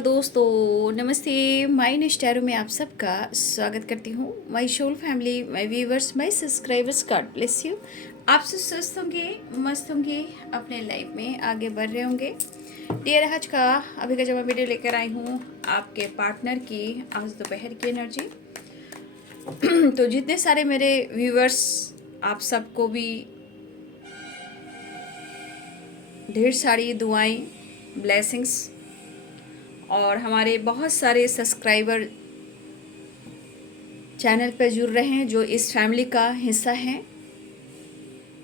Hello दोस्तों, नमस्ते। My नेस्टारो में आप सबका स्वागत करती हूँ। My soul family, my viewers, my subscribers, God bless you. आप सब स्वस्थ होंगे, मस्त होंगे, अपने लाइफ में आगे बढ़ रहे होंगे। डियर, आज का अभी का जब मैं वीडियो लेकर आई हूँ आपके पार्टनर की आज दोपहर की एनर्जी। तो जितने सारे मेरे व्यूवर्स, आप सबको भी ढेर सारी दुआएं, ब्लेसिंग्स, और हमारे बहुत सारे सब्सक्राइबर चैनल पर जुड़ रहे हैं जो इस फैमिली का हिस्सा हैं।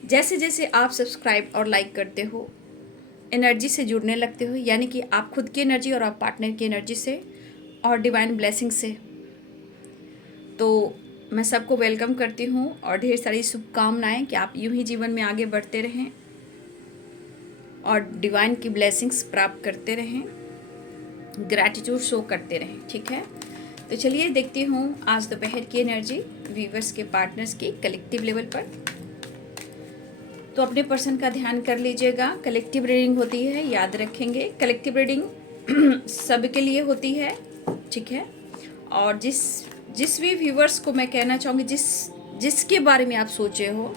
जैसे जैसे आप सब्सक्राइब और लाइक करते हो, एनर्जी से जुड़ने लगते हो, यानी कि आप खुद की एनर्जी और आप पार्टनर की एनर्जी से और डिवाइन ब्लेसिंग से। तो मैं सबको वेलकम करती हूँ और ढेर सारी शुभकामनाएं कि आप यूं ही जीवन में आगे बढ़ते रहें और डिवाइन की ब्लेसिंग्स प्राप्त करते रहें, ग्रैटिट्यूड शो करते रहें। ठीक है, तो चलिए देखती हूँ आज दोपहर की एनर्जी व्यूवर्स के पार्टनर्स की कलेक्टिव लेवल पर। तो अपने पर्सन का ध्यान कर लीजिएगा। कलेक्टिव रीडिंग होती है, याद रखेंगे, कलेक्टिव रीडिंग सबके लिए होती है। ठीक है, और जिस भी व्यूवर्स को मैं कहना चाहूँगी, जिसके बारे में आप सोचे हो,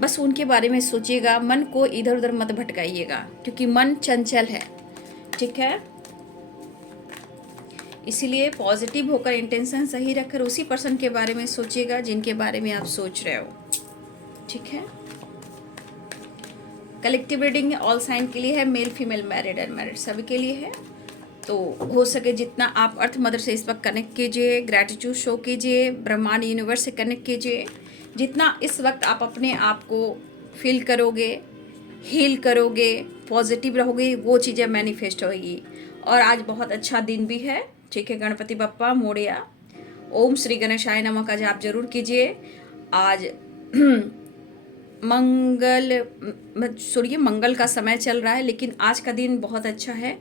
बस उनके बारे में सोचिएगा। मन को इधर उधर मत भटकाइएगा, क्योंकि मन चंचल है। ठीक है, इसीलिए पॉजिटिव होकर, इंटेंशन सही रखकर उसी पर्सन के बारे में सोचिएगा जिनके बारे में आप सोच रहे हो। ठीक है, कलेक्टिव रीडिंग ऑल साइन के लिए है, मेल फीमेल मैरिड अनमैरिड सभी के लिए है। तो हो सके जितना आप अर्थ मदर से इस वक्त कनेक्ट कीजिए, ग्रैटिट्यूड शो कीजिए, ब्रह्मांड यूनिवर्स से कनेक्ट कीजिए। जितना इस वक्त आप अपने आप को फील करोगे, हील करोगे, पॉजिटिव रहोगे, वो चीज़ें मैनिफेस्ट होगी। और आज बहुत अच्छा दिन भी है। ठीक है, गणपति बप्पा मोरया, ओम श्री गणेशाय नमः का जाप जरूर कीजिए। आज मंगल का समय चल रहा है, लेकिन आज का दिन बहुत अच्छा है।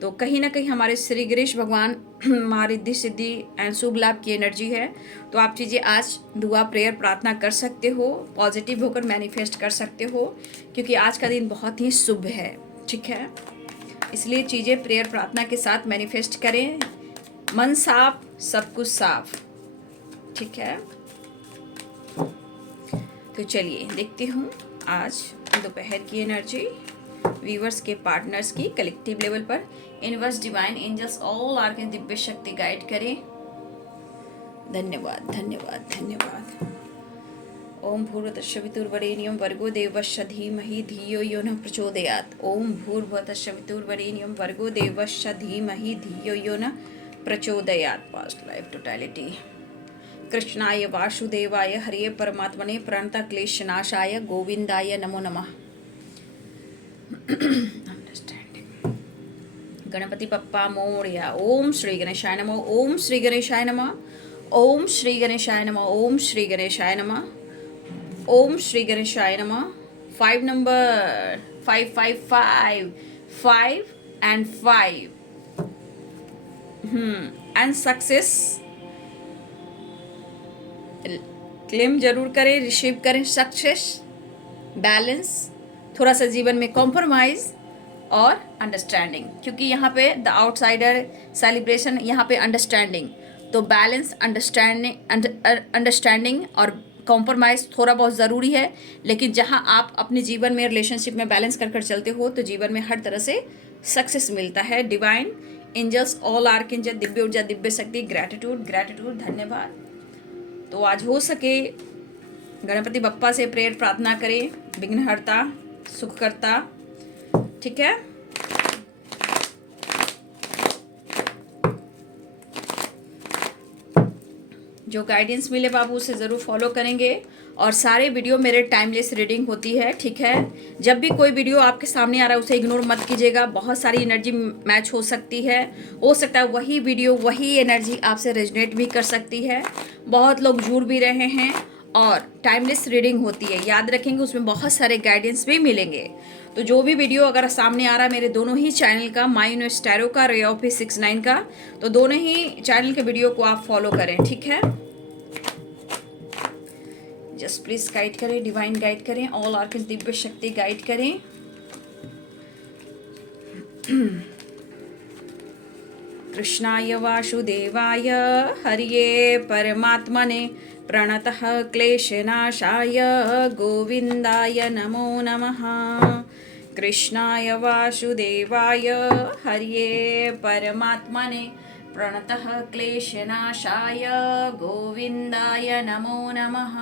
तो कहीं ना कहीं हमारे श्री गणेश भगवान हमारी रिद्धि सिद्धि एंड शुभ लाभ की एनर्जी है। तो आप चीज़ें आज दुआ, प्रेयर, प्रार्थना कर सकते हो, पॉजिटिव होकर मैनिफेस्ट कर सकते हो, क्योंकि आज का दिन बहुत ही शुभ है। ठीक है, इसलिए चीज़ें प्रेयर, प्रार्थना के साथ मैनिफेस्ट करें। मन साफ, सब कुछ साफ। ठीक है, तो चलिए देखती हूँ आज दोपहर की एनर्जी व्यूवर्स के पार्टनर्स की कलेक्टिव लेवल पर। Universe, divine angels, all arcane दिव्य शक्ति गाइड करें। धन्यवाद धन्यवाद धन्यवाद। ओम भूर्भुवस्सवितुर्वरेण्यं भर्गो देवस्य धीमहि धियो यो नः प्रचोदयात्। ओम भूर्भुवस्सवितुर्वरेण्यं भर्गो देवस्य धीमहि धियो यो नः प्रचोदयात्। Past life totality. कृष्णाय वासुदेवाय हरिये परमात्मने प्रणत क्लेशनाशाय गोविंदाय नमो नमः। गणपति बप्पा मोरया। ओम श्री गणेशाय नमः, ओम श्री गणेशाय नमः, ओम श्री गणेशाय नमः, ओम श्री गणेशाय नमः, ओम श्री गणेशाय नमः। 5 number 555 5 and 5 and success claim जरूर करें, रिसीव करें। सक्सेस, बैलेंस, थोड़ा सा जीवन में कॉम्प्रोमाइज और अंडरस्टैंडिंग, क्योंकि यहाँ पे द आउटसाइडर सेलिब्रेशन, यहाँ पे अंडरस्टैंडिंग। तो बैलेंस, अंडरस्टैंडिंग और कॉम्प्रोमाइज थोड़ा बहुत ज़रूरी है। लेकिन जहाँ आप अपने जीवन में, रिलेशनशिप में बैलेंस कर चलते हो, तो जीवन में हर तरह से सक्सेस मिलता है। Divine angels, all archangel, Divya ऊर्जा, दिव्य शक्ति, ग्रैटिट्यूड ग्रैटिट्यूड, धन्यवाद। तो आज हो सके गणपति बप्पा से प्रेयर, प्रार्थना करें, विघ्नहर्ता, सुखकर्ता। ठीक है, जो गाइडेंस मिले बाबू उसे ज़रूर फॉलो करेंगे। और सारे वीडियो मेरे टाइमलेस रीडिंग होती है। ठीक है, जब भी कोई वीडियो आपके सामने आ रहा है उसे इग्नोर मत कीजिएगा। बहुत सारी एनर्जी मैच हो सकती है, हो सकता है वही वीडियो, वही एनर्जी आपसे रेजोनेट भी कर सकती है। बहुत लोग जुड़ भी रहे हैं, और टाइमलेस रीडिंग होती है, याद रखेंगे, उसमें बहुत सारे गाइडेंस भी मिलेंगे। तो जो भी वीडियो अगर सामने आ रहा है मेरे दोनों ही चैनल का, माय नेस्टारो का, रे ऑफिस 69 का, तो दोनों ही चैनल के वीडियो को आप फॉलो करें। ठीक है, जस्ट प्लीज गाइड करें, डिवाइन गाइड करें, ऑल आर्कन दिव्य शक्ति गाइड करें। कृष्णाय वासुदेवाय हरिये परमात्मने प्रणतः क्लेशनाशाय गोविन्दाय नमो नमः। कृष्णाय वासुदेवाय हरिये परमात्मने प्रणतः क्लेशनाशाय गोविन्दाय नमो नमः।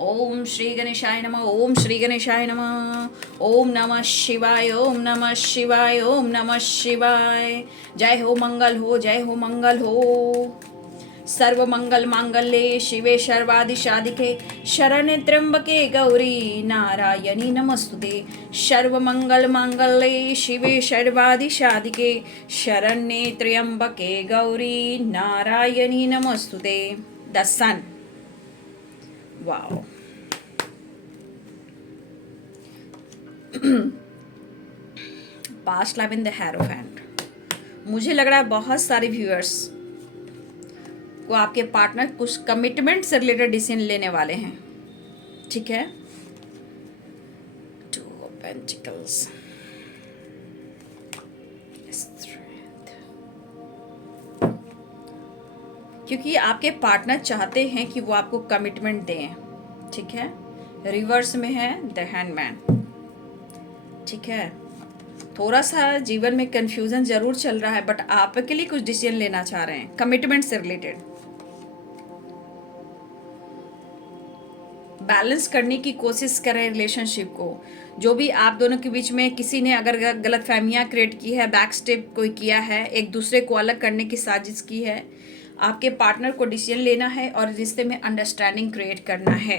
ओम श्री गणेशाय नमः। ओम श्री गणेशाय नमः। ओम नमः शिवाय। ओम नमः शिवाय। ओम नमः शिवाय। जय हो मंगल हो, जय हो मंगल हो। सर्व मंगल मांगल्ये शिवे सर्वादि साधिके शरण्ये त्र्यंबके गौरी नारायणी नमस्तुते। सर्व मंगल मांगल्ये शिवे सर्वादि साधिके शरण्ये त्र्यंबके गौरी नारायणी नमस्तुते। The sun. Wow. Past love in the hierophant. मुझे लग रहा है बहुत सारे व्यूअर्स को आपके पार्टनर कुछ कमिटमेंट से रिलेटेड डिसीजन लेने वाले हैं। ठीक है। टू ऑफ पेंटिकल्स, क्योंकि आपके पार्टनर चाहते हैं कि वो आपको कमिटमेंट दें। ठीक है। रिवर्स में है द हैंडमैन। ठीक है। थोड़ा सा जीवन में कंफ्यूजन जरूर चल रहा है, बट आपके लिए कुछ डिसीजन लेना चाह रहे हैं कमिटमेंट से रिलेटेड। बैलेंस करने की कोशिश कर रहे हैं रिलेशनशिप को। जो भी आप दोनों के बीच में किसी ने अगर गलत फहमियाँ क्रिएट की है, बैक स्टेप कोई किया है, एक दूसरे को अलग करने की साजिश की है, आपके पार्टनर को डिसीजन लेना है और रिश्ते में अंडरस्टैंडिंग क्रिएट करना है।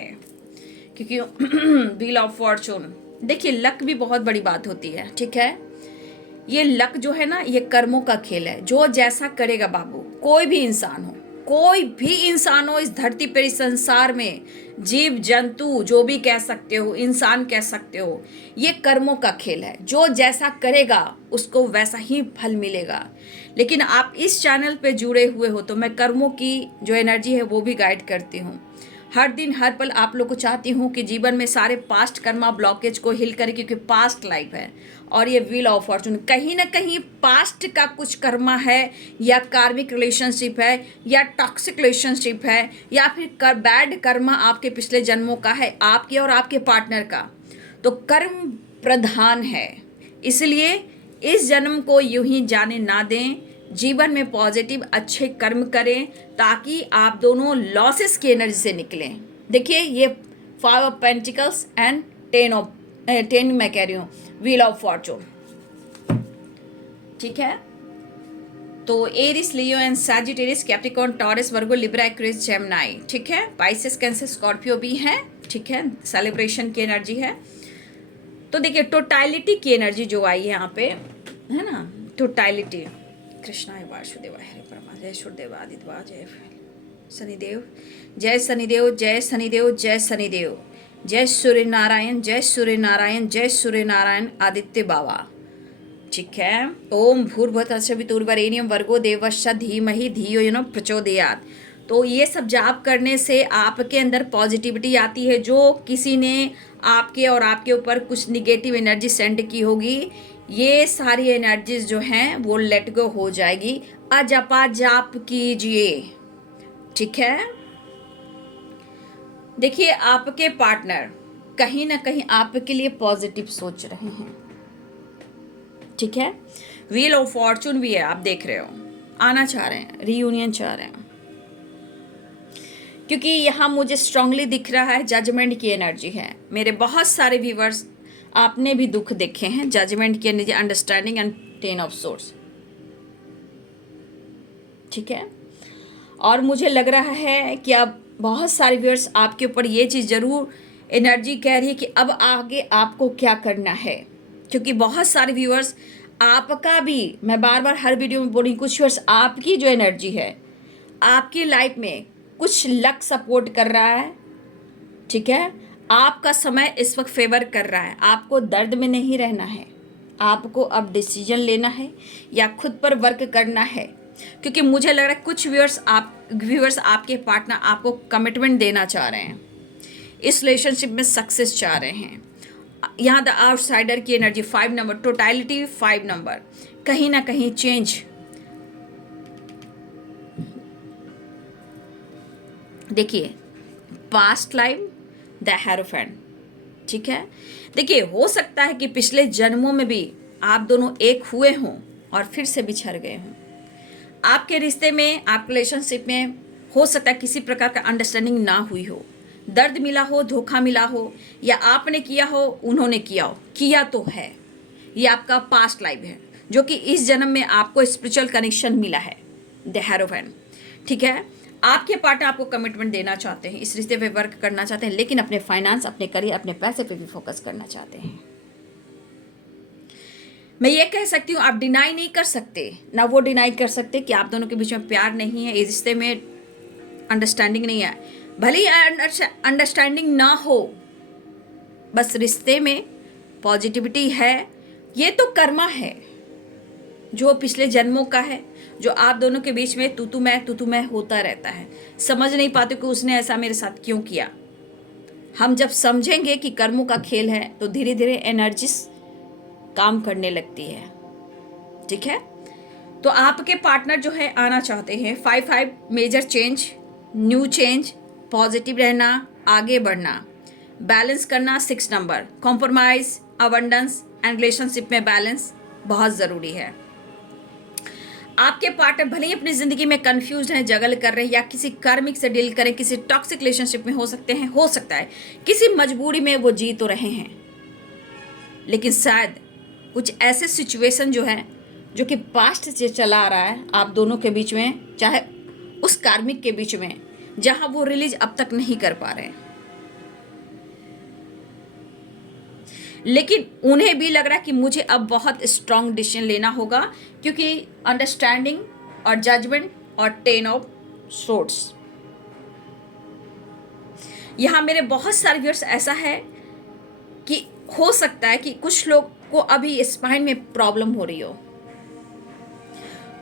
क्योंकि व्हील ऑफ फॉर्चून, देखिए लक भी बहुत बड़ी बात होती है। ठीक है। ये लक जो है ना, ये कर्मों का खेल है। जो जैसा करेगा बाबू, कोई भी इंसान हो, कोई भी इंसान हो इस धरती पर, इस संसार में, जीव जंतु जो भी कह सकते हो, इंसान कह सकते हो, ये कर्मों का खेल है। जो जैसा करेगा उसको वैसा ही फल मिलेगा। लेकिन आप इस चैनल पे जुड़े हुए हो तो मैं कर्मों की जो एनर्जी है वो भी गाइड करती हूँ। हर दिन हर पल आप लोग को चाहती हूँ कि जीवन में सारे पास्ट कर्मा ब्लॉकेज को हिल करे, क्योंकि पास्ट लाइफ है और ये व्हील ऑफ फॉर्चून कहीं ना कहीं पास्ट का कुछ कर्मा है, या कार्मिक रिलेशनशिप है, या टॉक्सिक रिलेशनशिप है, या फिर बैड कर्मा आपके पिछले जन्मों का है, आपके और आपके पार्टनर का। तो कर्म प्रधान है, इसलिए इस जन्म को यूं ही जाने ना दें। जीवन में पॉजिटिव अच्छे कर्म करें ताकि आप दोनों लॉसेस की एनर्जी से निकलें। देखिए ये 5 ऑफ पेंटिकल्स एंड 10 मैं कह रही हूँ व्हील ऑफ फॉर्चून। ठीक है। तो Aries, Leo and Sagittarius, Capricorn, Taurus, Virgo, Libra, Aquarius, Gemini. ठीक है। पाइसेस, कैंसर, स्कॉर्पियो भी है। ठीक है। सेलिब्रेशन की एनर्जी है। तो देखिए टोटलिटी की एनर्जी जो आई है यहाँ पे, है ना, टोटलिटी। कृष्णाय वासुदेवाय हरे परमा, जय सूर्यदेव आदित्य, जय शनिदेव, जय शनिदेव, जय शनिदेव, जय शनिदेव, जय सूर्य नारायण, जय सूर्य नारायण, जय सूर्य नारायण आदित्य बाबा। ठीक है। ओम भूर्भुवस्सुर्वरेण्यं भर्गो देवस्य धीमहि धियो यो नः प्रचोदयात्। तो ये सब जाप करने से आपके अंदर पॉजिटिविटी आती है। जो किसी ने आपके और आपके ऊपर कुछ निगेटिव एनर्जी सेंड की होगी, ये सारी एनर्जीज जो हैं वो लेट गो हो जाएगी। अजपा जाप कीजिए। ठीक है। देखिए आपके पार्टनर कहीं ना कहीं आपके लिए पॉजिटिव सोच रहे हैं। ठीक है। व्हील ऑफ फॉर्चून भी है, आप देख रहे हो, आना चाह रहे हैं, रीयूनियन चाह रहे हैं। क्योंकि यहाँ मुझे स्ट्रांगली दिख रहा है जजमेंट की एनर्जी है। मेरे बहुत सारे व्यूवर्स, आपने भी दुख देखे हैं, जजमेंट की energy, understanding and 10 of source. ठीक है। और मुझे लग रहा है कि अब बहुत सारे व्यूअर्स आपके ऊपर ये चीज़ ज़रूर एनर्जी कह रही है कि अब आगे आपको क्या करना है। क्योंकि बहुत सारे व्यूअर्स आपका भी, मैं बार बार हर वीडियो में बोल रही हूँ, कुछ व्यूअर्स आपकी जो एनर्जी है, आपकी लाइफ में कुछ लक सपोर्ट कर रहा है। ठीक है। आपका समय इस वक्त फेवर कर रहा है। आपको दर्द में नहीं रहना है, आपको अब डिसीजन लेना है या खुद पर वर्क करना है। क्योंकि मुझे लग रहा है कुछ व्यूअर्स आपके पार्टनर आपको कमिटमेंट देना चाह रहे हैं, इस रिलेशनशिप में सक्सेस चाह रहे हैं। यहाँ द आउटसाइडर की एनर्जी 5 नंबर, टोटलिटी 5 नंबर, कहीं ना कहीं चेंज देखिए, पास्ट लाइफ, द हेरोफेंट, ठीक है। देखिए, हो सकता है कि पिछले जन्मों में भी आप दोनों एक हुए हों और फिर से बिछड़ गए हों। आपके रिश्ते में, आपके रिलेशनशिप में हो सकता है किसी प्रकार का अंडरस्टैंडिंग ना हुई हो, दर्द मिला हो, धोखा मिला हो, या आपने किया हो, उन्होंने किया हो, किया तो है। ये आपका पास्ट लाइफ है जो कि इस जन्म में आपको स्पिरिचुअल कनेक्शन मिला है, द हेरोफेंट, ठीक है। आपके पार्टनर आपको कमिटमेंट देना चाहते हैं, इस रिश्ते पे वर्क करना चाहते हैं, लेकिन अपने फाइनेंस, अपने करियर, अपने पैसे पे भी फोकस करना चाहते हैं। मैं ये कह सकती हूँ, आप डिनाई नहीं कर सकते, ना वो डिनाई कर सकते कि आप दोनों के बीच में प्यार नहीं है, इस रिश्ते में अंडरस्टैंडिंग नहीं है। भले ही अंडरस्टैंडिंग ना हो, बस रिश्ते में पॉजिटिविटी है। ये तो कर्मा है जो पिछले जन्मों का है, जो आप दोनों के बीच में तू तू मैं होता रहता है। समझ नहीं पाते कि उसने ऐसा मेरे साथ क्यों किया। हम जब समझेंगे कि कर्मों का खेल है तो धीरे धीरे एनर्जीज काम करने लगती है, ठीक है। तो आपके पार्टनर जो है आना चाहते हैं 5 major change, new change, positive रहना, आगे बढ़ना, बैलेंस करना 6 number, compromise, abundance and relationship में बैलेंस बहुत ज़रूरी है। आपके पार्टनर भले ही अपनी ज़िंदगी में कंफ्यूज हैं, जगल कर रहे हैं, या किसी कार्मिक से डील करें, किसी टॉक्सिक रिलेशनशिप में हो सकते हैं, हो सकता है किसी मजबूरी में वो जी तो रहे हैं, लेकिन शायद कुछ ऐसे सिचुएशन जो है जो कि पास्ट से चला आ रहा है आप दोनों के बीच में, चाहे उस कार्मिक के बीच में, जहां वो रिलीज अब तक नहीं कर पा रहे हैं, लेकिन उन्हें भी लग रहा है कि मुझे अब बहुत स्ट्रांग डिसीजन लेना होगा, क्योंकि अंडरस्टैंडिंग और जजमेंट और 10 ऑफ सोर्ड्स। यहां मेरे बहुत सारे व्यूअर्स ऐसा है कि हो सकता है कि कुछ लोग को अभी स्पाइन में प्रॉब्लम हो रही हो।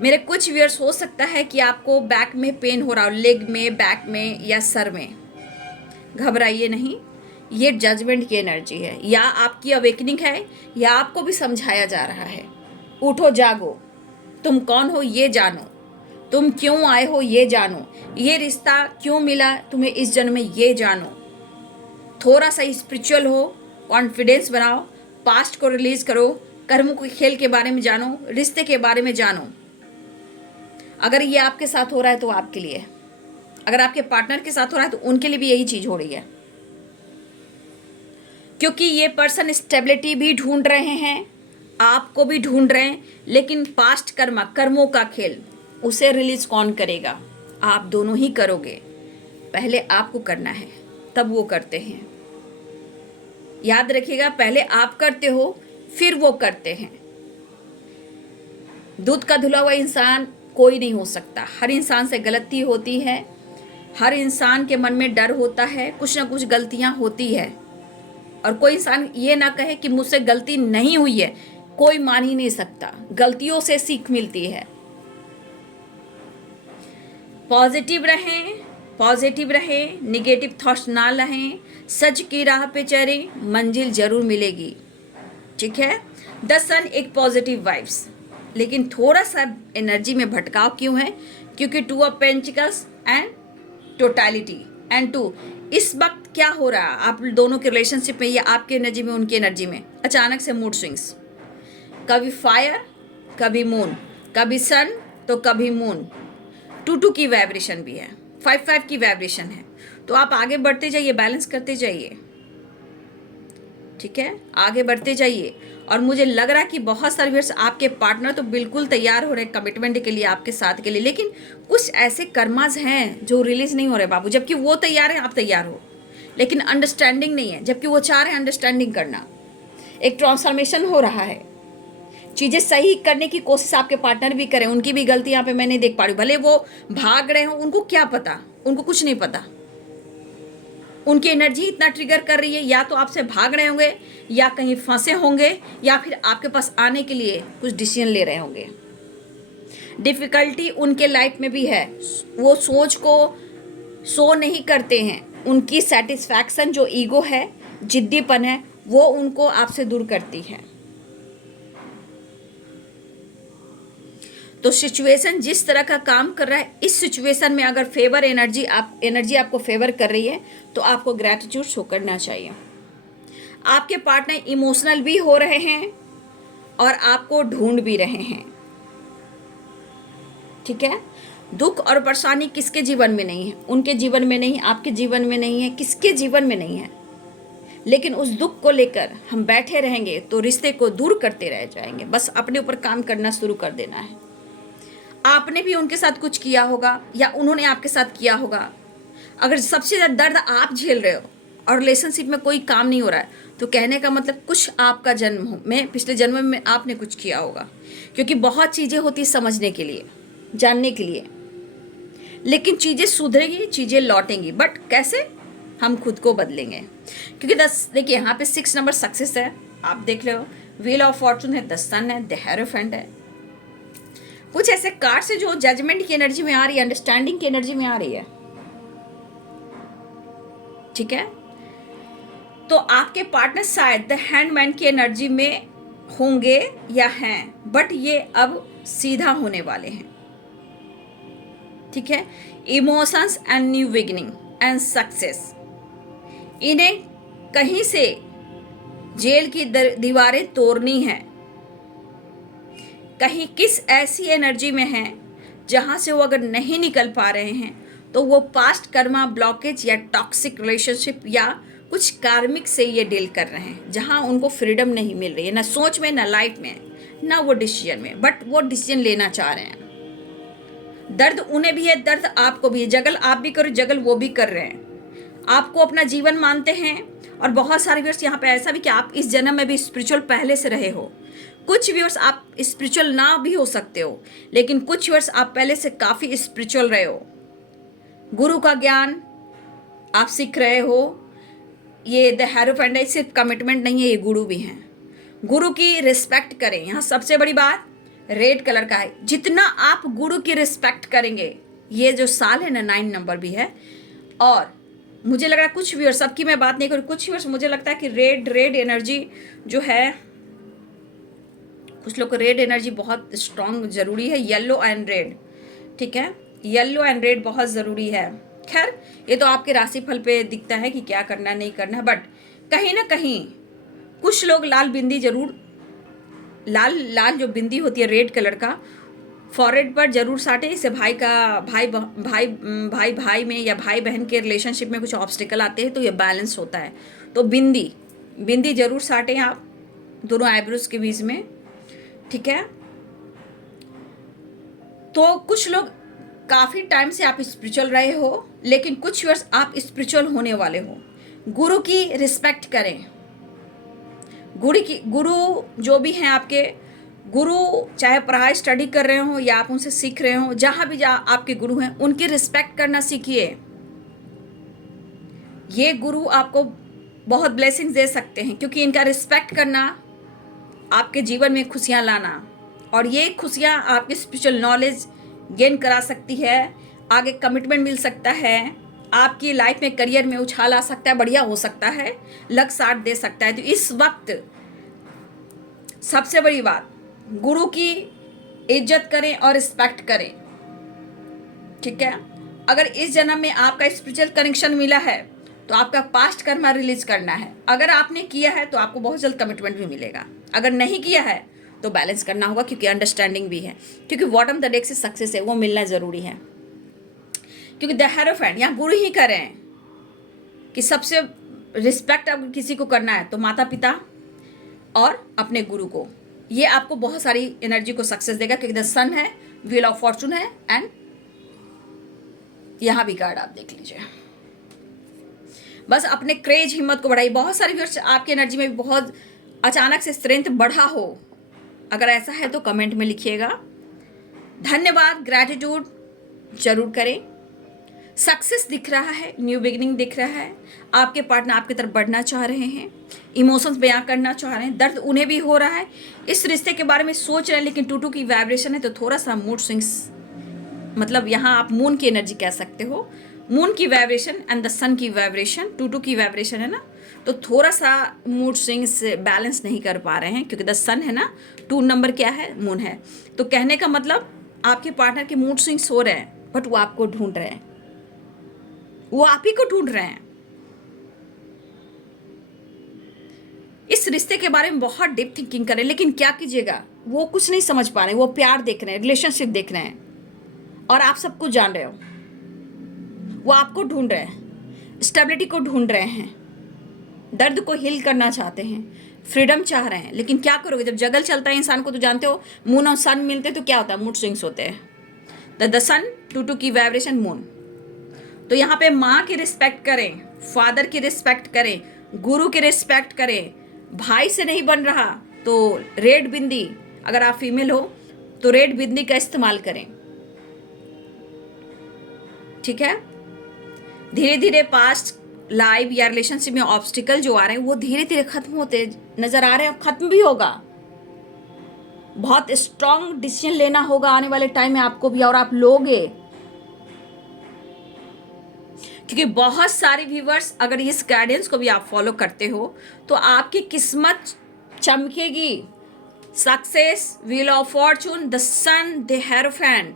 मेरे कुछ व्यूअर्स हो सकता है कि आपको बैक में पेन हो रहा हो, लेग में, बैक में या सर में। घबराइए नहीं, ये जजमेंट की एनर्जी है, या आपकी अवेकनिंग है, या आपको भी समझाया जा रहा है। उठो, जागो, तुम कौन हो ये जानो, तुम क्यों आए हो ये जानो, ये रिश्ता क्यों मिला तुम्हें इस जन्म में ये जानो। थोड़ा सा स्पिरिचुअल हो, कॉन्फिडेंस बनाओ, पास्ट को रिलीज करो, कर्मों के खेल के बारे में जानो, रिश्ते के बारे में जानो। अगर ये आपके साथ हो रहा है तो आपके लिए, अगर आपके पार्टनर के साथ हो रहा है तो उनके लिए भी यही चीज हो रही है, क्योंकि ये पर्सन स्टेबिलिटी भी ढूंढ रहे हैं, आपको भी ढूंढ रहे हैं, लेकिन पास्ट कर्मों का खेल, उसे रिलीज कौन करेगा? आप दोनों ही करोगे। पहले आपको करना है, तब वो करते हैं। याद रखिएगा, पहले आप करते हो, फिर वो करते हैं। दूध का धुला हुआ इंसान कोई नहीं हो सकता। हर इंसान से गलती होती है, हर इंसान के मन में डर होता है, कुछ ना कुछ गलतियां होती है, और कोई इंसान ये ना कहे कि मुझसे गलती नहीं हुई है, कोई मान ही नहीं सकता। गलतियों से सीख मिलती है। पॉजिटिव रहें, निगेटिव थॉट्स ना रहें, सच की राह पे चलें, मंजिल जरूर मिलेगी, ठीक है। द सन एक पॉजिटिव वाइब्स, लेकिन थोड़ा सा एनर्जी में भटकाव क्यों है? क्योंकि 2 of pentacles and totality and 2, इस वक्त क्या हो रहा है आप दोनों के रिलेशनशिप में, या आपकी एनर्जी में, उनकी एनर्जी में अचानक से मूड स्विंग्स, कभी फायर, कभी मून, कभी सन तो कभी मून। 2 की वाइब्रेशन भी है, 5 की वाइब्रेशन है। तो आप आगे बढ़ते जाइए, बैलेंस करते जाइए, ठीक है, आगे बढ़ते जाइए। और मुझे लग रहा है कि बहुत सारे व्यूअर्स, आपके पार्टनर तो बिल्कुल तैयार हो रहे हैं कमिटमेंट के लिए, आपके साथ के लिए, लेकिन कुछ ऐसे कर्मास हैं जो रिलीज नहीं हो रहे बाबू। जबकि वो तैयार है, आप तैयार हो, लेकिन अंडरस्टैंडिंग नहीं है। जबकि वो चाह रहे हैं अंडरस्टैंडिंग करना, एक ट्रांसफॉर्मेशन हो रहा है, चीज़ें सही करने की कोशिश आपके पार्टनर भी करें। उनकी भी गलती यहाँ पे मैं नहीं देख पा रही। भले वो भाग रहे हो, उनको क्या पता, उनको कुछ नहीं पता। उनकी एनर्जी इतना ट्रिगर कर रही है, या तो आपसे भाग रहे होंगे, या कहीं फंसे होंगे, या फिर आपके पास आने के लिए कुछ डिसीजन ले रहे होंगे। डिफिकल्टी उनके लाइफ में भी है, वो सोच को शो नहीं करते हैं। उनकी सेटिस्फैक्शन, जो ईगो है, जिद्दीपन है, वो उनको आपसे दूर करती है। तो सिचुएशन जिस तरह का काम कर रहा है, इस सिचुएशन में अगर फेवर एनर्जी आपको फेवर कर रही है तो आपको ग्रैटिट्यूड शो करना चाहिए। आपके पार्टनर इमोशनल भी हो रहे हैं और आपको ढूंढ भी रहे हैं, ठीक है। दुख और परेशानी किसके जीवन में नहीं है? उनके जीवन में नहीं, आपके जीवन में नहीं है, किसके जीवन में नहीं है। लेकिन उस दुख को लेकर हम बैठे रहेंगे तो रिश्ते को दूर करते रह जाएंगे। बस अपने ऊपर काम करना शुरू कर देना है। आपने भी उनके साथ कुछ किया होगा या उन्होंने आपके साथ किया होगा। अगर सबसे ज़्यादा दर्द आप झेल रहे हो और रिलेशनशिप में कोई काम नहीं हो रहा है, तो कहने का मतलब कुछ आपका जन्म में, पिछले जन्म में आपने कुछ किया होगा। क्योंकि बहुत चीज़ें होती समझने के लिए, जानने के लिए, लेकिन चीज़ें सुधरेगी, चीज़ें लौटेंगी। बट कैसे? हम खुद को बदलेंगे। क्योंकि देखिए यहाँ पे 6 नंबर सक्सेस है, आप देख लो, व्हील ऑफ फॉर्चून है, द सन है, द हेरोफेंट है। कुछ ऐसे कार्ड्स है जो जजमेंट की एनर्जी में आ रही है, अंडरस्टैंडिंग की एनर्जी में आ रही है, ठीक है। तो आपके पार्टनर शायद द हैंडमैन की एनर्जी में होंगे या हैं, बट ये अब सीधा होने वाले हैं, ठीक है। Emotions and new beginning and success. इन्हें कहीं से जेल की दीवारें तोड़नी है। कहीं किस ऐसी एनर्जी में है जहां से वो अगर नहीं निकल पा रहे हैं तो वो पास्ट कर्मा ब्लॉकेज या टॉक्सिक रिलेशनशिप या कुछ कार्मिक से ये डील कर रहे हैं, जहां उनको फ्रीडम नहीं मिल रही है, ना सोच में, ना लाइफ में, ना वो डिसीजन में। बट वो डिसीजन लेना चाह रहे हैं। दर्द उन्हें भी है, दर्द आपको भी है। जगल आप भी करो, जगल वो भी कर रहे हैं। आपको अपना जीवन मानते हैं। और बहुत सारे व्यूअर्स यहाँ पे ऐसा भी कि आप इस जन्म में भी स्पिरिचुअल पहले से रहे हो। कुछ व्यूअर्स आप स्पिरिचुअल ना भी हो सकते हो, लेकिन कुछ व्यूअर्स आप पहले से काफ़ी स्पिरिचुअल रहे हो। गुरु का ज्ञान आप सीख रहे हो। ये द हेरोफेंट सिर्फ कमिटमेंट नहीं है, ये गुरु भी हैं। गुरु की रिस्पेक्ट करें। यहाँ सबसे बड़ी बात रेड कलर का है। जितना आप गुरु की रिस्पेक्ट करेंगे, ये जो साल है ना 9 नंबर भी है। और मुझे लग रहा है कुछ व्यूअर्स, सबकी मैं बात नहीं करूँ, कुछ व्यूअर्स मुझे लगता है कि रेड एनर्जी जो है, कुछ लोग को रेड एनर्जी बहुत स्ट्रांग जरूरी है। येलो एंड रेड, ठीक है, येलो एंड रेड बहुत ज़रूरी है। खैर ये तो आपके राशिफल पे दिखता है कि क्या करना नहीं करना है। बट कहीं ना कहीं कुछ लोग लाल बिंदी जरूर, लाल जो बिंदी होती है रेड कलर का, फॉरहेड पर जरूर साटे। इससे भाई में या भाई बहन के रिलेशनशिप में कुछ ऑब्स्टिकल आते हैं तो ये बैलेंस होता है। तो बिंदी जरूर साटें आप दोनों आईब्रोज के बीच में, ठीक है। तो कुछ लोग काफ़ी टाइम से आप स्पिरिचुअल रहे हो, लेकिन कुछ वर्ष आप स्पिरिचुअल होने वाले हो। गुरु की रिस्पेक्ट करें। गुरु जो भी हैं आपके गुरु, चाहे पढ़ाई स्टडी कर रहे हो या आप उनसे सीख रहे हो, जहाँ भी आपके गुरु हैं उनकी रिस्पेक्ट करना सीखिए। ये गुरु आपको बहुत ब्लेसिंग्स दे सकते हैं, क्योंकि इनका रिस्पेक्ट करना आपके जीवन में खुशियाँ लाना, और ये खुशियाँ आपकी स्पिरिचुअल नॉलेज गेन करा सकती है। आगे कमिटमेंट मिल सकता है, आपकी लाइफ में, करियर में उछाल आ सकता है, बढ़िया हो सकता है, लक साथ दे सकता है। तो इस वक्त सबसे बड़ी बात, गुरु की इज्जत करें और रिस्पेक्ट करें, ठीक है। अगर इस जन्म में आपका स्पिरिचुअल कनेक्शन मिला है तो आपका पास्ट कर्मा रिलीज करना है। अगर आपने किया है तो आपको बहुत जल्द कमिटमेंट भी मिलेगा। अगर नहीं किया है तो बैलेंस करना होगा, क्योंकि अंडरस्टैंडिंग भी है, क्योंकि बॉटम द डेक से सक्सेस है वो मिलना ज़रूरी है। क्योंकि द हेरोफेंट यहाँ गुरु ही करें कि सबसे रिस्पेक्ट अगर किसी को करना है तो माता पिता और अपने गुरु को। ये आपको बहुत सारी एनर्जी को सक्सेस देगा, क्योंकि द सन है, व्हील ऑफ फॉर्चून है, एंड यहाँ भी कार्ड आप देख लीजिए। बस अपने क्रेज, हिम्मत को बढ़ाइए। बहुत सारे व्यूअर्स आपकी एनर्जी में भी बहुत अचानक से स्ट्रेंथ बढ़ा हो, अगर ऐसा है तो कमेंट में लिखिएगा। धन्यवाद, ग्रैटिट्यूड जरूर करें। सक्सेस दिख रहा है, न्यू बिगिनिंग दिख रहा है। आपके पार्टनर आपकी तरफ बढ़ना चाह रहे हैं, इमोशंस बयां करना चाह रहे हैं, दर्द उन्हें भी हो रहा है, इस रिश्ते के बारे में सोच रहे हैं, लेकिन 2-2 की वाइब्रेशन है तो थोड़ा सा मूड स्विंग्स, मतलब यहाँ आप मून की एनर्जी कह सकते हो। मून की वाइब्रेशन एंड द सन की वाइब्रेशन, 2-2 की वाइब्रेशन है ना, तो थोड़ा सा मूड स्विंग्स बैलेंस नहीं कर पा रहे हैं, क्योंकि द सन है ना, 2 नंबर क्या है, मून है। तो कहने का मतलब आपके पार्टनर के मूड स्विंग्स हो रहे हैं, बट वो आपको ढूंढ रहे हैं, वो आप ही को ढूंढ रहे हैं। इस रिश्ते के बारे में बहुत डीप थिंकिंग करें, लेकिन क्या कीजिएगा, वो कुछ नहीं समझ पा रहे हैं। वो प्यार देख रहे हैं, रिलेशनशिप देख रहे हैं, और आप सब कुछ जान रहे हो। वो आपको ढूंढ रहे हैं, स्टेबिलिटी को ढूंढ रहे हैं, दर्द को हील करना चाहते हैं, फ्रीडम चाह रहे हैं। लेकिन क्या करोगे, जब जगल चलता है इंसान को, तो जानते हो मून और सन मिलते तो क्या होता है, मूड स्विंग्स होते हैं। द सन टू की वाइब्रेशन मून। तो यहाँ पे माँ की रिस्पेक्ट करें, फादर की रिस्पेक्ट करें, गुरु की रिस्पेक्ट करें। भाई से नहीं बन रहा तो रेड बिंदी, अगर आप फीमेल हो तो रेड बिंदी का इस्तेमाल करें, ठीक है। धीरे धीरे पास्ट लाइफ या रिलेशनशिप में ऑब्स्टिकल जो आ रहे हैं वो धीरे धीरे खत्म होते नजर आ रहे हैं, खत्म भी होगा। बहुत स्ट्रांग डिसीजन लेना होगा आने वाले टाइम में आपको भी, और आप लोगे, क्योंकि बहुत सारे व्यूवर्स अगर इस गाइडेंस को भी आप फॉलो करते हो तो आपकी किस्मत चमकेगी। Success, wheel of fortune, the sun, the hierophant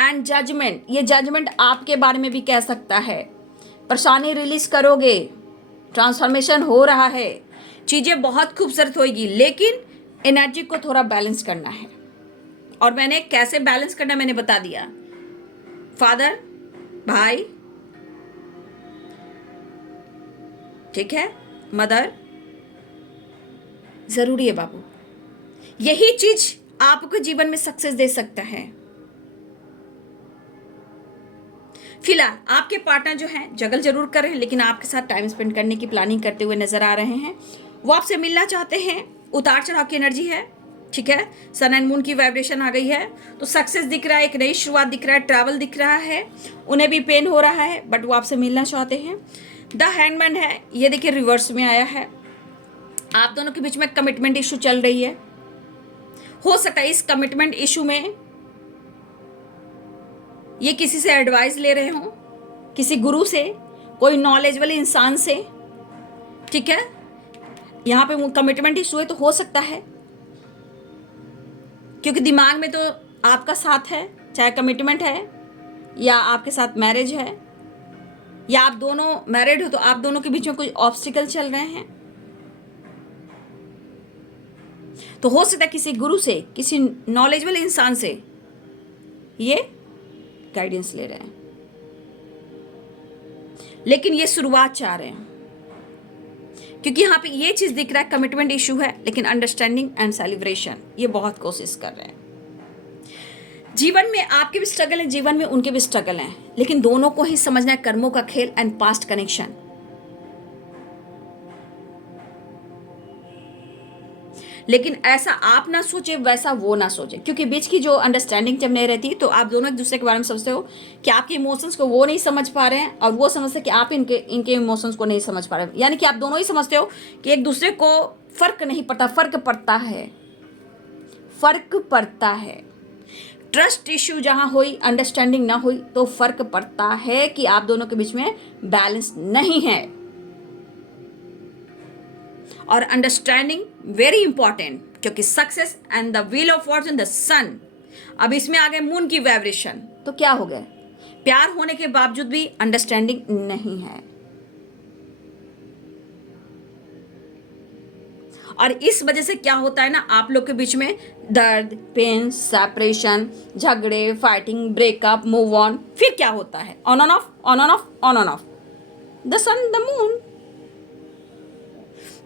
and judgement. ये जजमेंट आपके बारे में भी कह सकता है। परेशानी रिलीज करोगे, ट्रांसफॉर्मेशन हो रहा है, चीजें बहुत खूबसूरत होगी, लेकिन एनर्जी को थोड़ा बैलेंस करना है। और मैंने कैसे बैलेंस करना मैंने बता दिया। फादर, भाई, ठीक है, मदर, जरूरी है बाबू। यही चीज आपको जीवन में सक्सेस दे सकता है। फिलहाल आपके पार्टनर जो हैं जगल जरूर कर रहे हैं, लेकिन आपके साथ टाइम स्पेंड करने की प्लानिंग करते हुए नजर आ रहे हैं। वो आपसे मिलना चाहते हैं, उतार चढ़ाव की एनर्जी है, ठीक है। सन एंड मून की वाइब्रेशन आ गई है, तो सक्सेस दिख रहा है, एक नई शुरुआत दिख रहा है, ट्रैवल दिख रहा है। उन्हें भी पेन हो रहा है, बट वो आपसे मिलना चाहते हैं। द हैंगमैन है, ये देखिए रिवर्स में आया है। आप दोनों के बीच में कमिटमेंट इशू चल रही है। हो सकता है इस कमिटमेंट इशू में ये किसी से एडवाइस ले रहे हो, किसी गुरु से, कोई नॉलेजेबल इंसान से, ठीक है। यहाँ पे कमिटमेंट इशू है तो हो सकता है, क्योंकि दिमाग में तो आपका साथ है, चाहे कमिटमेंट है या आपके साथ मैरिज है, या आप दोनों मैरिड हो तो आप दोनों के बीच में कोई ऑब्स्टिकल चल रहे हैं। तो हो सकता है किसी गुरु से, किसी नॉलेजेबल इंसान से ये गाइडेंस ले रहे हैं, लेकिन ये शुरुआत चाह रहे हैं, क्योंकि यहाँ पे ये चीज दिख रहा है, कमिटमेंट इशू है, लेकिन अंडरस्टैंडिंग एंड सेलिब्रेशन ये बहुत कोशिश कर रहे हैं। जीवन में आपके भी स्ट्रगल है, जीवन में उनके भी स्ट्रगल हैं, लेकिन दोनों को ही समझना है कर्मों का खेल एंड पास्ट कनेक्शन। लेकिन ऐसा आप ना सोचे, वैसा वो ना सोचे, क्योंकि बीच की जो अंडरस्टैंडिंग जब नहीं रहती तो आप दोनों एक दूसरे के बारे में समझते हो कि आपके इमोशंस को वो नहीं समझ पा रहे हैं, और वो समझते हैं कि आप इनके इमोशंस को नहीं समझ पा रहे हैं। यानी कि आप दोनों ही समझते हो कि एक दूसरे को फर्क नहीं पड़ता, फर्क पड़ता है। ट्रस्ट इश्यू जहां हुई, अंडरस्टैंडिंग ना हुई, तो फर्क पड़ता है कि आप दोनों के बीच में बैलेंस नहीं है। और अंडरस्टैंडिंग वेरी इंपॉर्टेंट, क्योंकि success and the wheel of fortune, the sun. अब इसमें आ गए मून की वाइब्रेशन, तो क्या हो गया, प्यार होने के बावजूद भी अंडरस्टैंडिंग नहीं है। और इस वजह से क्या होता है ना, आप लोग के बीच में दर्द, पेन, सेपरेशन, झगड़े, फाइटिंग, ब्रेकअप, मूव ऑन। फिर क्या होता है, on on off, on on off, on on off, the sun, the moon.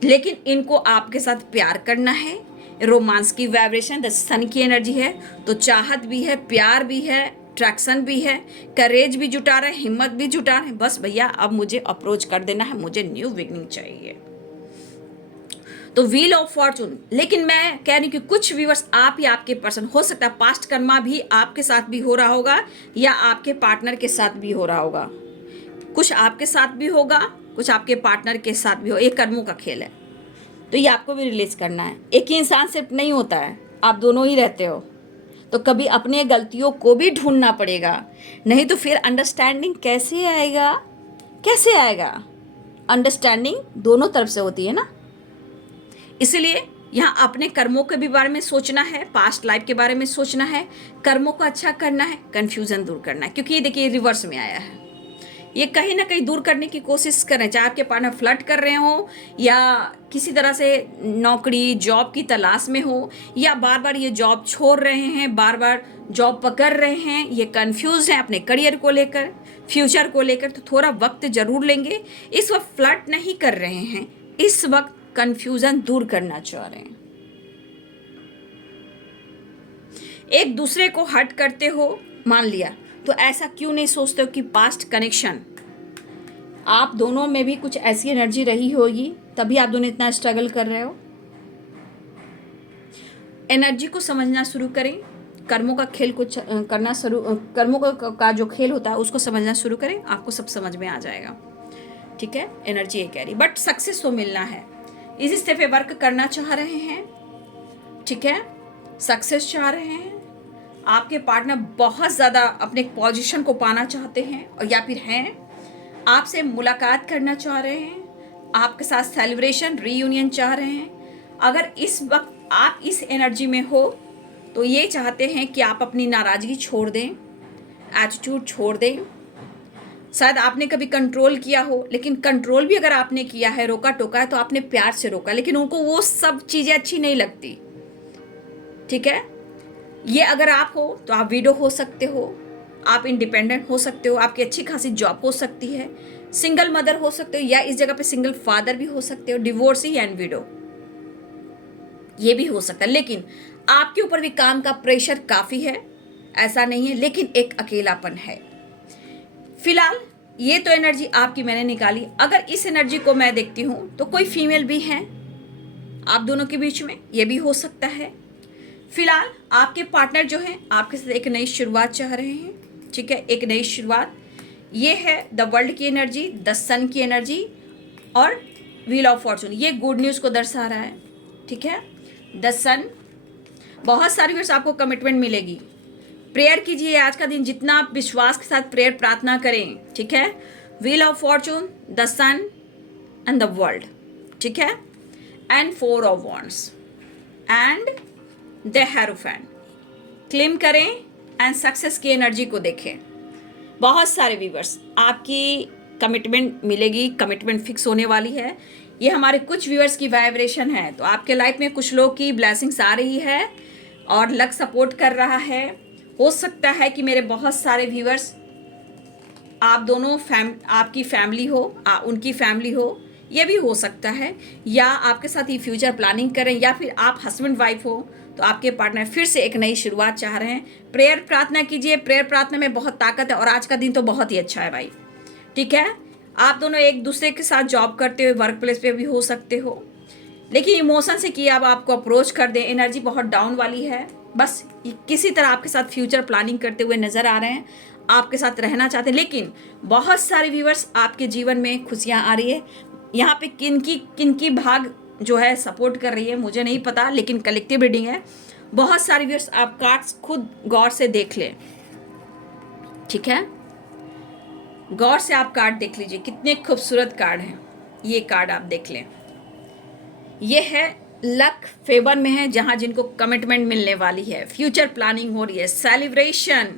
लेकिन इनको आपके साथ प्यार करना है, रोमांस की वाइब्रेशन, द सन की एनर्जी है, तो चाहत भी है, प्यार भी है, अट्रैक्शन भी है, करेज भी जुटा रहे, हिम्मत भी जुटा रहे। बस भैया अब मुझे अप्रोच कर देना है, मुझे न्यू बिगनिंग चाहिए, तो व्हील ऑफ फॉर्चून। लेकिन मैं कह रही हूँ कि कुछ व्यूअर्स आप या आपके पर्सन, हो सकता है पास्ट कर्मा भी आपके साथ भी हो रहा होगा, या आपके पार्टनर के साथ भी हो रहा होगा। कुछ आपके साथ भी होगा, कुछ आपके पार्टनर के साथ भी हो। एक कर्मों का खेल है, तो ये आपको भी रिलीज करना है। एक ही इंसान सिर्फ नहीं होता है, आप दोनों ही रहते हो, तो कभी अपनी गलतियों को भी ढूंढना पड़ेगा, नहीं तो फिर अंडरस्टैंडिंग कैसे आएगा। अंडरस्टैंडिंग दोनों तरफ से होती है ना, इसलिए यहाँ अपने कर्मों के भी बारे में सोचना है, पास्ट लाइफ के बारे में सोचना है, कर्मों को अच्छा करना है, कन्फ्यूज़न दूर करना है, क्योंकि ये देखिए रिवर्स में आया है। ये कहीं ना कहीं दूर करने की कोशिश करें, चाहे आपके पार्टनर फ्लर्ट कर रहे हो या किसी तरह से नौकरी जॉब की तलाश में हो, या बार बार ये जॉब छोड़ रहे हैं, बार बार जॉब पकड़ रहे हैं, ये कंफ्यूज हैं अपने करियर को लेकर, फ्यूचर को लेकर, तो थोड़ा वक्त जरूर लेंगे। इस वक्त फ्लर्ट नहीं कर रहे हैं, इस वक्त कंफ्यूजन दूर करना चाह रहे हैं। एक दूसरे को हर्ट करते हो, मान लिया, तो ऐसा क्यों नहीं सोचते हो कि पास्ट कनेक्शन आप दोनों में भी कुछ ऐसी एनर्जी रही होगी, तभी आप दोनों इतना स्ट्रगल कर रहे हो। एनर्जी को समझना शुरू करें, कर्मों का खेल को करना शुरू, कर्मों का जो खेल होता है उसको समझना शुरू करें, आपको सब समझ में आ जाएगा। ठीक है, एनर्जी ये कह रही, बट सक्सेस तो मिलना है, इस स्टेप पे वर्क करना चाह रहे हैं। ठीक है, सक्सेस चाह रहे हैं, आपके पार्टनर बहुत ज़्यादा अपने पोजीशन को पाना चाहते हैं, और या फिर हैं, आपसे मुलाकात करना चाह रहे हैं, आपके साथ सेलिब्रेशन रीयूनियन चाह रहे हैं। अगर इस वक्त आप इस एनर्जी में हो तो ये चाहते हैं कि आप अपनी नाराज़गी छोड़ दें, एटीट्यूड छोड़ दें। शायद आपने कभी कंट्रोल किया हो, लेकिन कंट्रोल भी अगर आपने किया है, रोका टोका है, तो आपने प्यार से रोका, लेकिन उनको वो सब चीज़ें अच्छी नहीं लगती। ठीक है, ये अगर आप हो तो आप विडो हो सकते हो, आप इंडिपेंडेंट हो सकते हो, आपकी अच्छी खासी जॉब हो सकती है, सिंगल मदर हो सकते हो, या इस जगह पे सिंगल फादर भी हो सकते हो, डिवोर्सी एंड विडो ये भी हो सकता है। लेकिन आपके ऊपर भी काम का प्रेशर काफ़ी है, ऐसा नहीं है, लेकिन एक अकेलापन है। फिलहाल ये तो एनर्जी आपकी मैंने निकाली। अगर इस एनर्जी को मैं देखती हूँ तो कोई फीमेल भी है आप दोनों के बीच में, ये भी हो सकता है। फिलहाल आपके पार्टनर जो हैं आपके साथ एक नई शुरुआत चाह रहे हैं। ठीक है, एक नई शुरुआत, ये है द वर्ल्ड की एनर्जी, द सन की एनर्जी और व्हील ऑफ फॉर्चून, ये गुड न्यूज़ को दर्शा रहा है। ठीक है, द सन, बहुत सारी वर्ष आपको कमिटमेंट मिलेगी। प्रेयर कीजिए आज का दिन, जितना आप विश्वास के साथ प्रेयर प्रार्थना करें। ठीक है, wheel of fortune, the sun and the world. ठीक है, and four of wands and the hierophant. Claim करें एंड सक्सेस की एनर्जी को देखें। बहुत सारे व्यूवर्स आपकी कमिटमेंट मिलेगी, कमिटमेंट फिक्स होने वाली है। ये हमारे कुछ व्यूवर्स की वाइब्रेशन है, तो आपके लाइफ में कुछ लोग की ब्लेसिंग्स आ रही है और लक सपोर्ट कर रहा है। हो सकता है कि मेरे बहुत सारे व्यूवर्स आप दोनों आपकी फैमिली हो, उनकी फैमिली हो, ये भी हो सकता है, या आपके साथ ही फ्यूचर प्लानिंग करें, या फिर आप हस्बैंड वाइफ हो तो आपके पार्टनर फिर से एक नई शुरुआत चाह रहे हैं। प्रेयर प्रार्थना कीजिए, प्रेयर प्रार्थना में बहुत ताकत है, और आज का दिन तो बहुत ही अच्छा है भाई। ठीक है, आप दोनों एक दूसरे के साथ जॉब करते हुए वर्क प्लेस पे भी हो सकते हो, लेकिन इमोशन से किया अब आपको अप्रोच कर दे, एनर्जी बहुत डाउन वाली है, बस किसी तरह आपके साथ फ्यूचर प्लानिंग करते हुए नजर आ रहे हैं, आपके साथ रहना चाहते हैं। लेकिन बहुत सारे व्यूवर्स आपके जीवन में खुशियाँ आ रही है। यहाँ पे किनकी भाग जो है सपोर्ट कर रही है मुझे नहीं पता, लेकिन कलेक्टिव रीडिंग है। बहुत सारे व्यूअर्स आप कार्ड्स खुद गौर से देख लें। ठीक है, गौर से आप कार्ड देख लीजिए, कितने खूबसूरत कार्ड हैं। ये कार्ड आप देख लें, ये है लक फेवर में है, जहां जिनको कमिटमेंट मिलने वाली है, फ्यूचर प्लानिंग हो रही है, सेलिब्रेशन।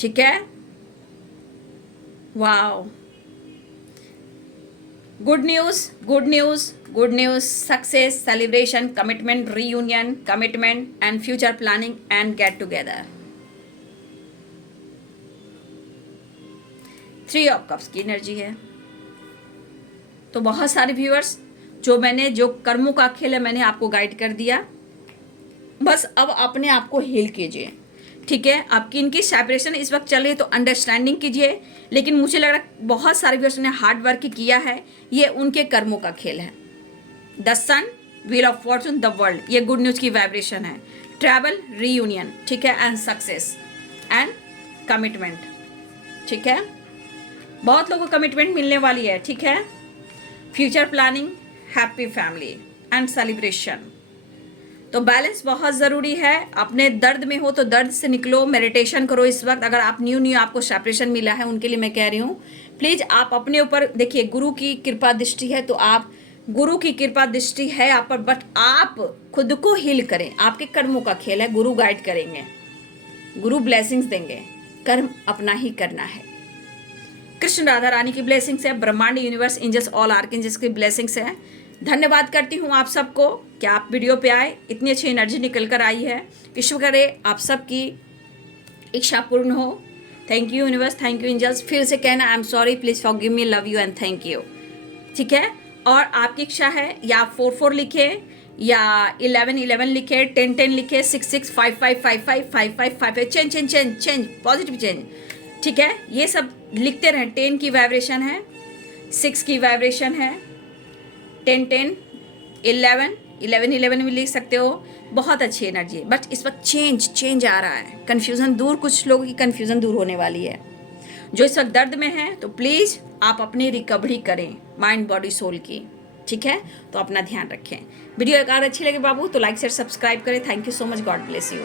ठीक है, wow, good news, good news, good news, success, celebration, commitment, reunion, commitment and future planning and get together. 3 of cups की एनर्जी है। तो बहुत सारे व्यूअर्स जो कर्मों का खेल है मैंने आपको गाइड कर दिया, बस अब अपने आप को हील कीजिए। ठीक है, आपकी इनकी सेपरेशन इस वक्त चल रही है तो अंडरस्टैंडिंग कीजिए, लेकिन मुझे लग रहा है बहुत सारे व्यूअर्स ने हार्ड वर्क किया है, ये उनके कर्मों का खेल है। The sun, wheel of fortune, the world, ये गुड न्यूज़ की वाइब्रेशन है। ट्रैवल, रीयूनियन, ठीक है, एंड सक्सेस एंड कमिटमेंट। ठीक है, बहुत लोगों को कमिटमेंट मिलने वाली है। ठीक है, future planning, happy family and celebration. तो बैलेंस बहुत ज़रूरी है। अपने दर्द में हो तो दर्द से निकलो, मेडिटेशन करो इस वक्त। अगर आप न्यू आपको सेपरेशन मिला है उनके लिए मैं कह रही हूँ, प्लीज़ आप अपने ऊपर देखिए, गुरु की कृपा दृष्टि है तो आप गुरु की कृपा दृष्टि है आप पर, बट आप खुद को हील करें। आपके कर्मों का खेल है, गुरु गाइड करेंगे, गुरु ब्लेसिंग्स देंगे, कर्म अपना ही करना है। कृष्ण राधा रानी की ब्लेसिंग्स है, ब्रह्मांड यूनिवर्स एंजल्स ऑल आर्कएंजल्स की ब्लेसिंग्स है। धन्यवाद करती हूँ आप सबको कि आप वीडियो पे आए, इतनी अच्छी एनर्जी निकल कर आई है। ईश्वर करे आप सबकी इच्छा पूर्ण हो। Thank you universe, thank you angels. फिर से कहना I am sorry, please forgive me, love you and thank you. ठीक है, और आपकी इच्छा है या 4 लिखे या 11 लिखे, 10 लिखे, 6 5 5 5 5 5 5 5 change change change change, positive change. ठीक है, ये सब लिखते रहें। 10 की वाइब्रेशन है, 6 की वाइब्रेशन है, 10 11 भी लिख सकते हो। बहुत अच्छी एनर्जी है, बट इस वक्त चेंज आ रहा है, कन्फ्यूज़न दूर, कुछ लोगों की कन्फ्यूज़न दूर होने वाली है। जो इस वक्त दर्द में है तो प्लीज़ आप अपनी रिकवरी करें माइंड बॉडी सोल की। ठीक है, तो अपना ध्यान रखें। वीडियो अगर अच्छी लगे बाबू तो लाइक शेयर सब्सक्राइब करें। Thank you so much, God bless you.